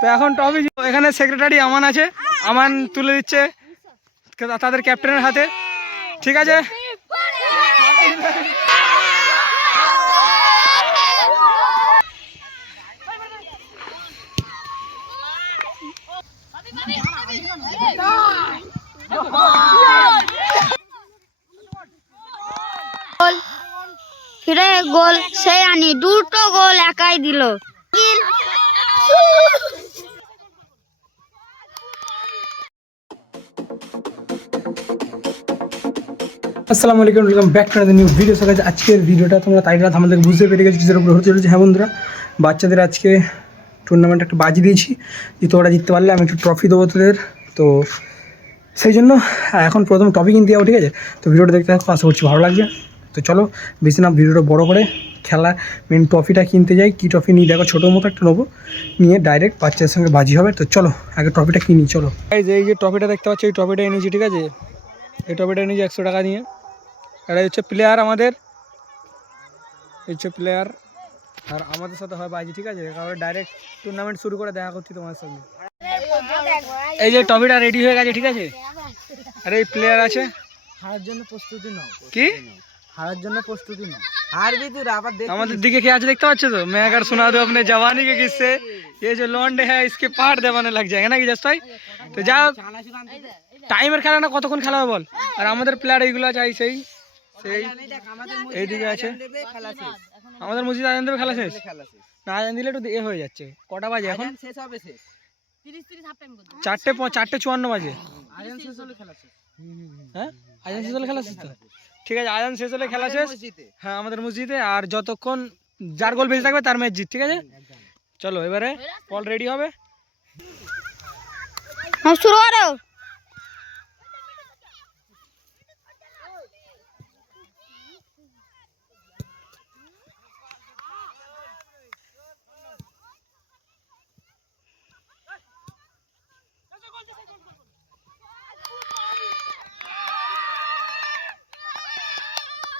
তো এখন ট্রফি এখানে সেক্রেটারি আমান আছে, আমান তুলে দিচ্ছে তাদের ক্যাপ্টেনের হাতে। ঠিক আছে, ফিরে গোল সেই আনি, দুটো গোল একাই দিল। আসসালামু আলাইকুম, welcome back to new video. So guys, আজকের ভিডিওটা তোমরা টাইটেল আমাদের বুঝতে পেরে গেছো কিসের উপরে হতে চলেছে। হ্যাঁ বন্ধুরা, বাচ্চাদের আজকে টুর্নামেন্ট একটা বাজি দিয়েছি যে তোরা জিততে পারলে আমি একটু ট্রফি দেবো তোদের। তো সেই জন্য এখন প্রথম ট্রফি কিনতে যাবো, ঠিক আছে? তো ভিডিওটা দেখতে থাকো, আশা করছি ভালো লাগবে। তো চলো বেশি না ভিডিওটা বড় করে খেলা মেন ট্রফিটা কিনতে যাই। কী ট্রফি নিয়ে দেখো, ছোটো মতো একটা নেবো, নিয়ে ডাইরেক্ট বাচ্চাদের সঙ্গে বাজি হবে। তো চলো আগে ট্রফিটা কিনি। চলো এই যে ট্রফিটা দেখতে পাচ্ছ, এই ট্রফিটা এনেছি, ঠিক আছে? এই ট্রফিটা এনেছি 100 টাকা নিয়ে। এটা হচ্ছে প্লেয়ার আমাদের, হচ্ছে প্লেয়ার, আর আমাদের সাথে হয় বাজি, ঠিক আছে? কারণ ডাইরেক্ট টুর্নামেন্ট শুরু করে দেখা করছি তোমার সঙ্গে। এই যে ট্রফিটা রেডি হয়ে গেছে, ঠিক আছে? আর এই প্লেয়ার আছে, হারার জন্য প্রস্তুতি নাও। কি হারার জন্য প্রস্তুতি নাও, হারবি তুই আবার দেখ। আমাদের দিকে কে আছে দেখতে পাচ্ছ তো? मैं अगर सुना दूं अपने जवानी के किस्से, ये जो लौंडे है इसके पार देवाने लग जाएगा নাকি জাস্ট ভাই? তো যা টাইমের খেলা না, কতক্ষণ খেলা হবে বল? আর আমাদের প্লেয়ার এইগুলো চাই, সেই এইদিকে আছে আমাদের মসজিদ। আজান দেবে, খেলা শেষ না? আজান দিলে একটু এ হয়ে যাচ্ছে। কটা বাজে এখন? 4:54 বাজে। হ্যাঁ, আজান শেষ হলে খেলা শেষ তো? ঠিক আছে, আজান শেষ হলে খেলা শেষ। হ্যাঁ, আমাদের মসজিদে। আর যতক্ষণ যার গোল বেশি থাকবে তার ম্যাচ জিত, ঠিক আছে? চলো এবারে বল রেডি হবে, শুরু করো।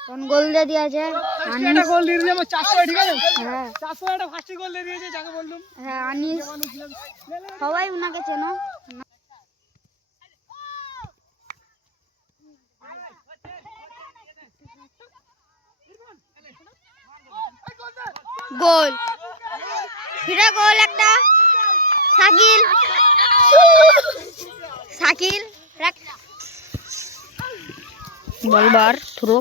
কোন গোল দিয়ে দিয়েছে? একটা গোল দিয়ে দিয়েছে 400, ঠিক আছে? হ্যাঁ 400 একটা ফার্স্ট গোল দিয়ে দিয়েছে, যাকে বললাম। হ্যাঁ, আনিস, সবাই উনাকে চেনো। গোল, ফিরে গোল একটা। শাকিল, শাকিল বলবার থ্রো।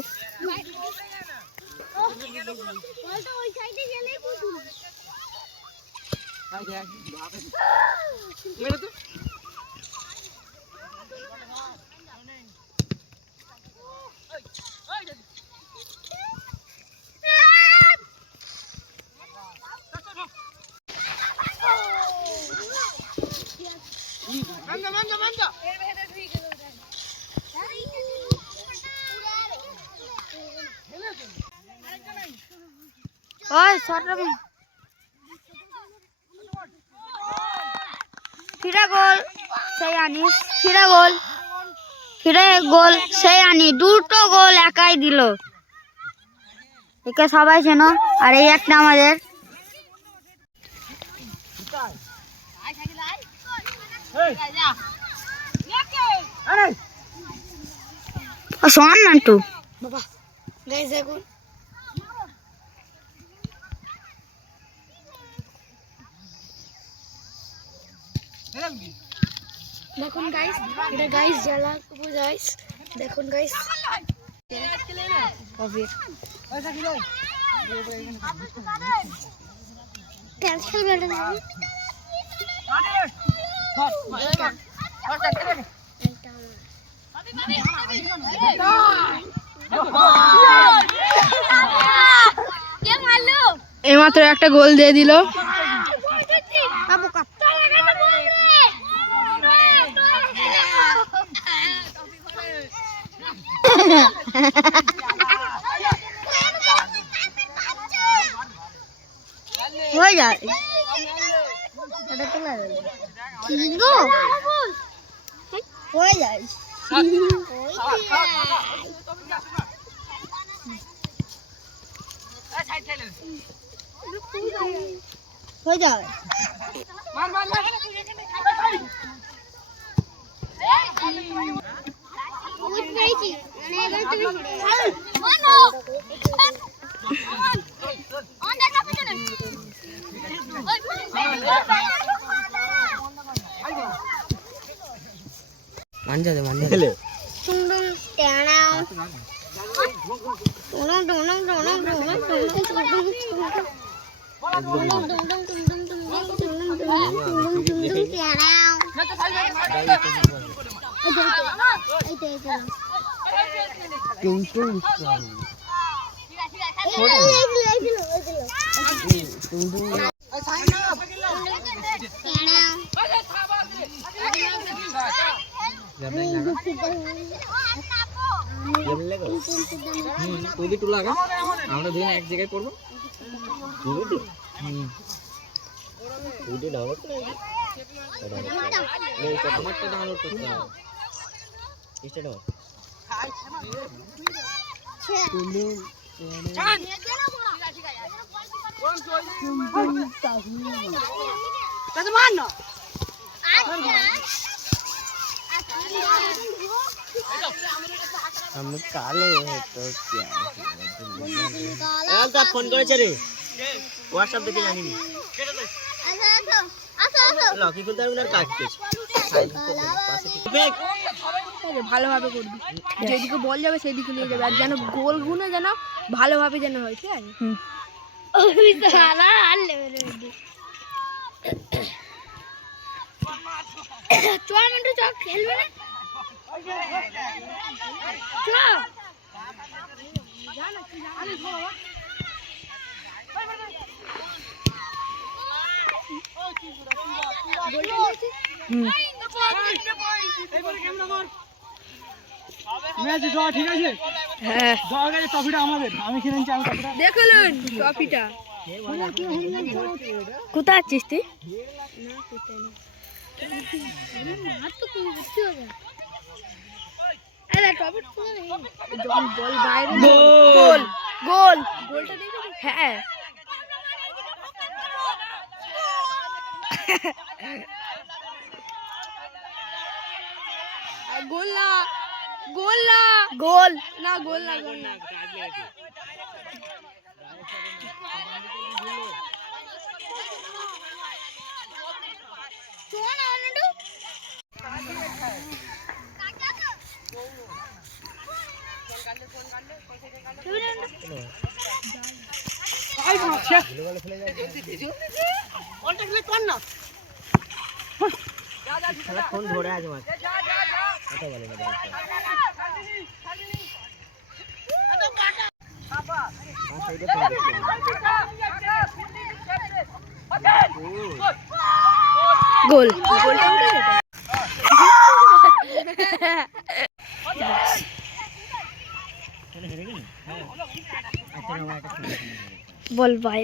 ওই সরম ফিরে গোল সেই আনিস, ফিরে গোল, ফিরে গোল সেই আনি, দুটো গোল একাই দিল। একে সবাই চেনো। আর এই একটা আমাদের শোন না একটু বাবা। গাইস দেখুন, দেখুন গাইস, এটা গাইস জ্বালা গাইস, দেখুন গাইস। এইমাত্র একটা গোল দিয়ে দিল। হয়ে যায় হয়ে যায়। হয়ে যাবে খেলে তুই একটু লাগা, আমরা দুজন এক জায়গায় করবো। আমারটা ডাউনলোড করতে হবে। আমি কালে তো ফোন করেছে রে, হোয়াটসঅ্যাপ দেখে জানিনি। লকি খুলতে পারবি না, কাটতেছে। ভালোভাবে করবি, যেদিকে বল যাবে সেদিকে নিয়ে যাবে, আর যেন গোল গুনে যেন ভালোভাবে যেন হয়, ঠিক আছে? খেলবে না ঠিক আছে, হ্যাঁ ট্রফিটা আমাদের, আমি খেলে নিচ্ছি। দেখলেন ট্রফিটা কোথায় আছিস তুই? বল বাইরে, গোল গোল গোলটা দেখে, হ্যাঁ গোল না, গোল না, গোল না, গোল না, গোল না। ফোন ধরে আছে মাছ। গোল, গোলটা উঠে গেছে। বল ভাই,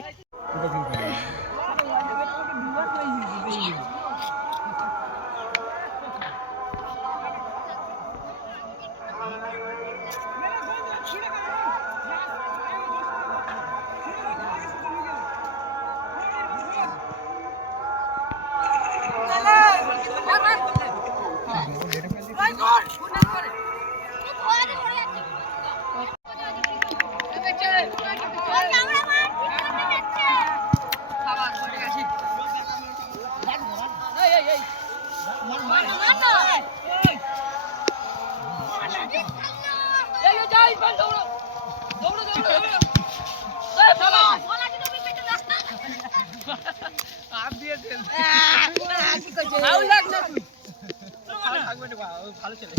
ভালো ছেলে,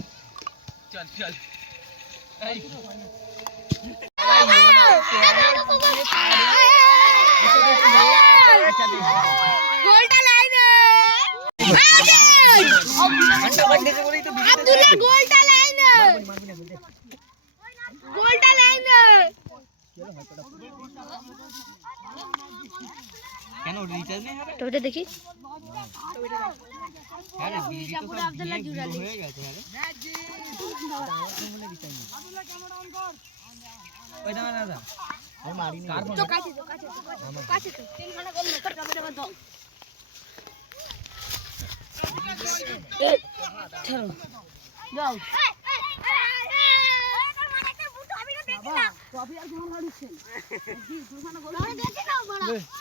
চল চল। গোলটা লাইনে, আব্দুল্লাহ গোলটা লাইনে, গোলটা লাইনে। কেন রিচার্জ নেই? ট্রফিটা দেখি।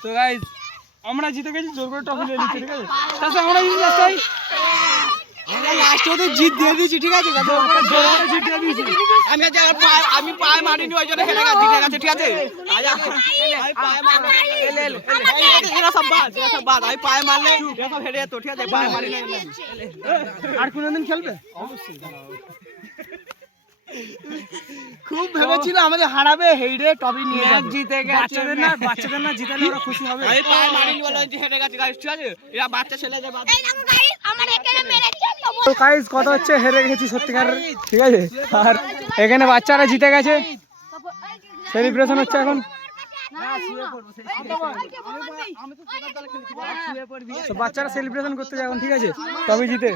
তো গাইস আমরা জিতে গেছি, জোর করে ট্রফি নিয়ে নিচ্ছি, ঠিক আছে? তাছাড়া আমরা জিতে যাচ্ছি, আমরা লাস্টে ওদের জিত দিয়ে দিয়েছি, ঠিক আছে? জোর করে জিত দিয়ে দিয়েছি। আমি পায়ে মারিনি, ওই জন্য হেরে গেছে, জিতে গেছে, ঠিক আছে? আমি পায়ে মারলে এরা সব বাদ, আমি পায়ে মারলে এরা সব হেরে যেত, ঠিক আছে? পায়ে মারিনি। আর কোনদিন খেলবে? খুব ভেবেছিল আমাদের হারাবে, হেরে টপি নিয়ে যাবে। জিতে গেছে, বাচ্চাদের না জিতালে ওরা খুশি হবে। আমি পায়ে মারিনি বলে হেরে গেছে, গাইস, ঠিক আছে? এরা বাচ্চা ছেলেদের বাদ। তো গাইস কথা হচ্ছে হেরে গেছি সত্যিকার, ঠিক আছে? আর এখানে বাচ্চারা জিতে গেছে, সেলিব্রেশন হচ্ছে এখন। তো বাচ্চারা সেলিব্রেশন করতে যায় এখন, ঠিক আছে? তবে জিতে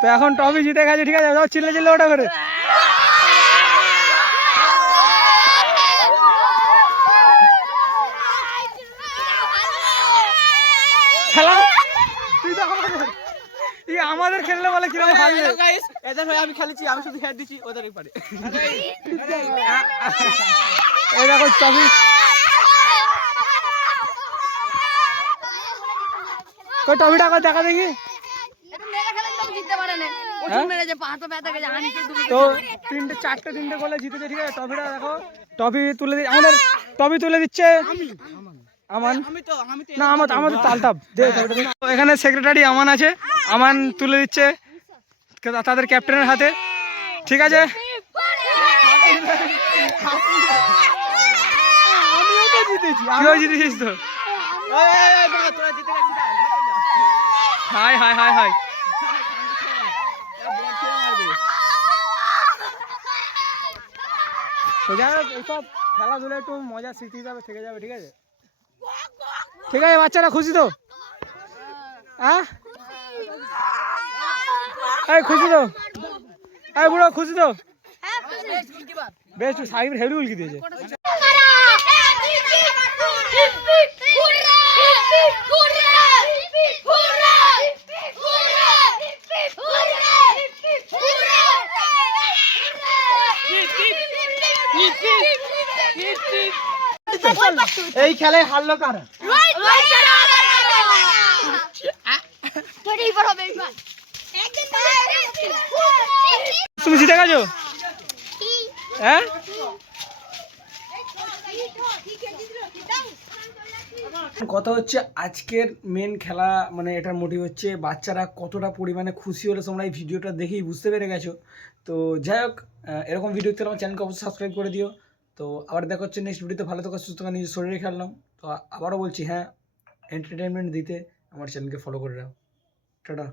তো এখন টপি জিতে গেছে, ঠিক আছে? যাও চিল্লে চিল্লে ওটা করে। খেলা তুই তো আমাদের খেললে বলে কিরকম হারলে। এদের হয়ে আমি খেলেছি, আমি শুধু হেড দিচ্ছি, ওদের পারে। এই দেখো টপি, কই টপিটা কই দেখা দেখি। তো চারটে গোলে জিতেছে, ঠিক আছে? টপিটা দেখো, টপি তুলে আমাদের টপি তুলে দিচ্ছে আমান। না আমাদের তালতাপ দে। তো এখানে সেক্রেটারি আমান আছে, আমান তুলে দিচ্ছে তাদের ক্যাপ্টেনের হাতে, ঠিক আছে? তুইও জিতেছিস তো? High high high high. তো যাই হোক, এইসব খেলাধুলা একটু মজার স্মৃতি হিসাবে থেকে যাবে, ঠিক আছে? ঠিক আছে, বাচ্চারা খুশি তো? হ্যাঁ, এই খুশি তো? এই বুড়ো খুশি তো? বেশ, সাকিব হেভি উল্কি দিয়েছে। এই খেলায় হারলো কারা? তুমি জিতে গেছো, হ্যাঁ? কথা হচ্ছে আজকের মেন খেলা, মানে এটার মোটিভ হচ্ছে বাচ্চারা কতটা পরিমাণে খুশি হলো তোমরা এই ভিডিওটা দেখেই বুঝতে পেরে গেছো। তো যাই হোক, এরকম ভিডিও দেখতে আমার চ্যানেলকে অবশ্যই সাবস্ক্রাইব করে দিও। তো আবার দেখা হচ্ছে নেক্সট ভিডিওতে। ভালো থাকো, সুস্থ থাকো, নিজের শরীরে খেয়াল নাও। তো আবারও বলছি, হ্যাঁ, এন্টারটেনমেন্ট দিতে আমার চ্যানেলকে ফলো করে দাও। টাটা।